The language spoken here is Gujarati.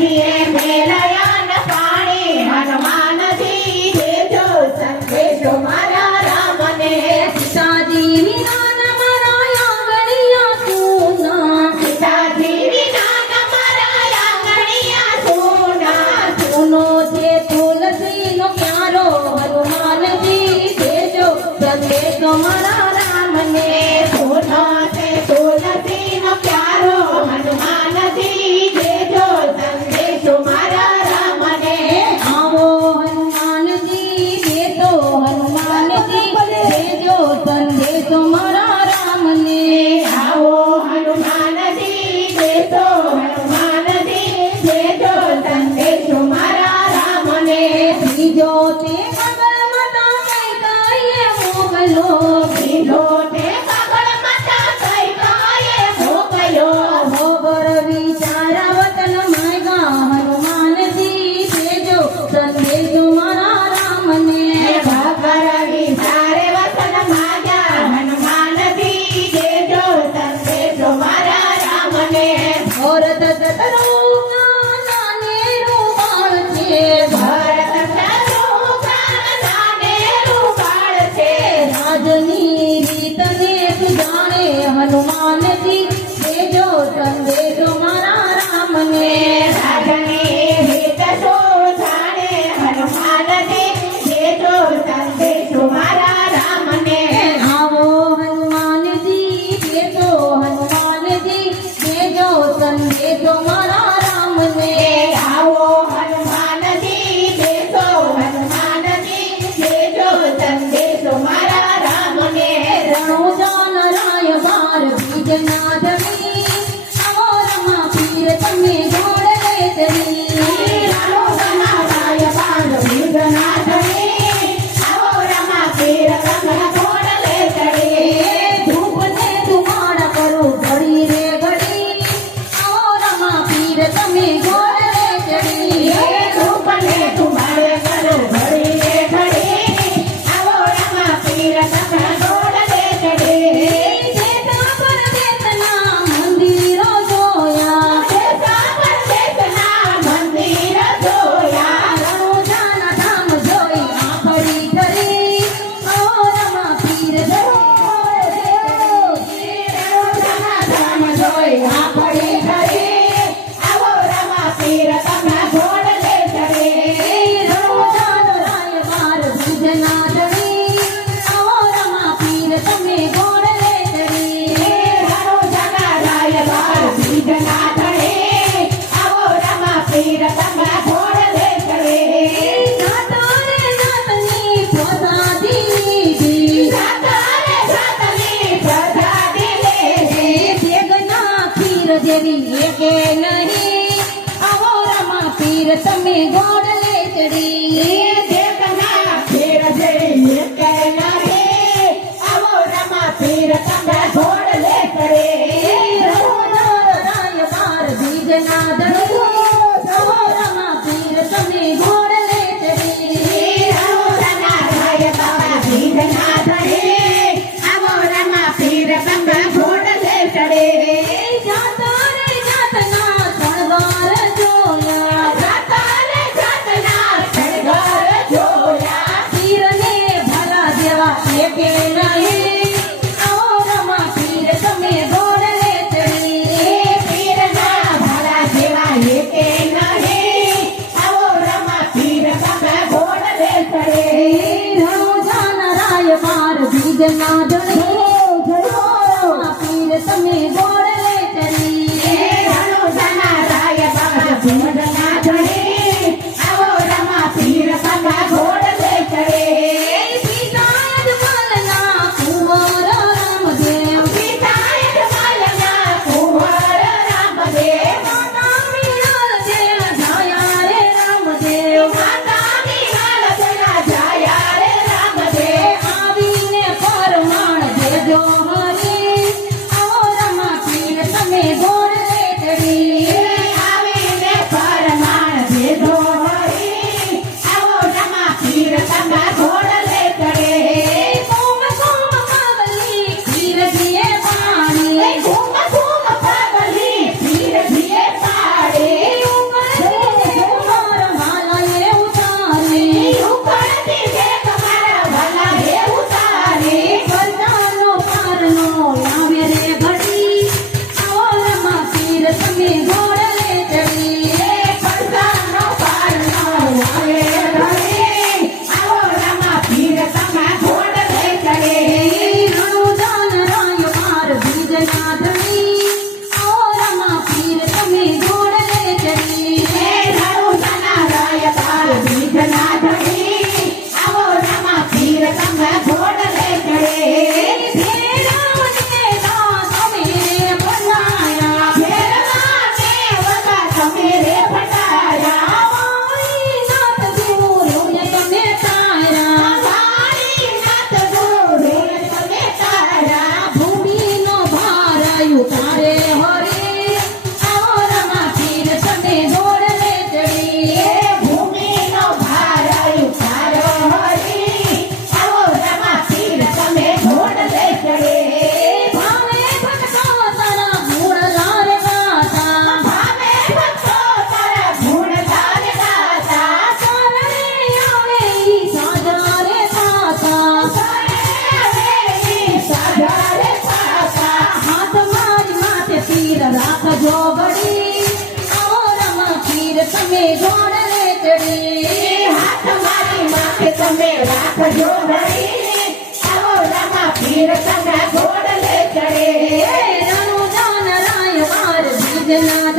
નદીએ મેલયા પાણી હનુમાનજી દેજો સંદેશો મારા રામને સીતાજી વિના મારા આંગણિયા સૂના સીતાજી વિના મારા આંગણિયા સૂના સૂનો છે તુલસીનો પ્યારો હનુમાનજી દેજો સંદેશો મારા રામને સૂનો છે તુલસીનો પ્યારો હનુમાનજી દેજો સંદેશો મારા રામને આવો હનુમાનજી દેજો હનુમાનજી દેજો સંદેશો મારા રામને આવો હનુમાનજી દેજો હનુમાનજી દેજો સંદેશો મારા રામને બીજો તે મંગળ માતા કૈકાએ મોકલો બીજો તે કાગળ માતા કૈકાએ મોકલ્યો ભોગર વિચારા વતન માંગ્યા હનુમાનજી દેજો સંદેશો મારા રામને ભગર વિચારે વતન માગ્યા હનુમાનજી દેજો સંદેશો મારા રામને ભરત તતરું નાનેરું બાળ છે ભરત શત્રુઘ્ન નાનેરું બાળ છે રાજની રીતને તું જાણે હનુમાનજી દેજો સંદેશો મારા રામને રાજની રીત શોધાણે હનુમાનજી દેજો સંદેશો મારા રામને આવો હનુમાનજી દેજો હનુમાનજી દેજો સંદેશો મારા રામને આવો હનુમાનજી દેજો હનુમાનજી દેજો સંદેશો મારા રામને રણોજાન રાય બાર બીજનાથની આવો રમા પીર તમે જોડ લે તરી રાણો સમારાય બાળ વિઘ્નાધરી આવો રમા પીર કમળ ઘોડ લે ચડે ધૂપ ને ધુમાડા કરો ઘડી રે ઘડી આવો રમા પીર તમે જોડ લે ચડી ધૂપને ધુમાડે કરો ઘડી રે ઘડી આવો રમા પીર કમળ ઘોડ લે ચડે ચેતા પર ચેતના મંદિરો જોયા દેશા પરદેશના મંદિર જોયા રણોજાના ધામ જોઈ આંખડી કરી આવો રમા પીર રણોજાના ધામ જોઈ આંખડી કરી આવો રમા પીર કમળ ઘોડ લે ચડે રણોજાનો રાય બાર બીજનાથની આવો રમા પીર તમે ગોળ લે ચડી રણોજાના રાય બાર બીજનાથને આવો રમા પીર કમળ ઘોડ લે ચડે જાતારે જાતની પ્રસાદી લીધી જાતારે જાતની પ્રસાદી લેજે દેગના પીર જેવી એકે નહીં આવો રમા પીર તમે ગોળ લે ચડી દેખના પીર જઈ કે નહીં આવો રમા પીર કમળ ઘોડ લે ચડે રણોજાનો રાય બાર બીજનાથની આવો રમા પીર તમે ગોળ લે ચડી રણોજાના રાય બાબા બીજનાથને આવો રમા પીર કમળ ઘોડ લે ચડે જાતારે જાતના શણગાર જોયા જાતારે જાતના શણગાર જોયા પીરને ભલા દેવા એકે નહીં આવો રમા પીર તમે ગોળ લે ચડી પીરના ભલા જેવા તમે ઘોડલે ચડી હાથ મારી માથે તમે રાખજો ધરી આવો રામા પીર તમને ઘોડલે ચડે રણુજા નરાય વાર બીજના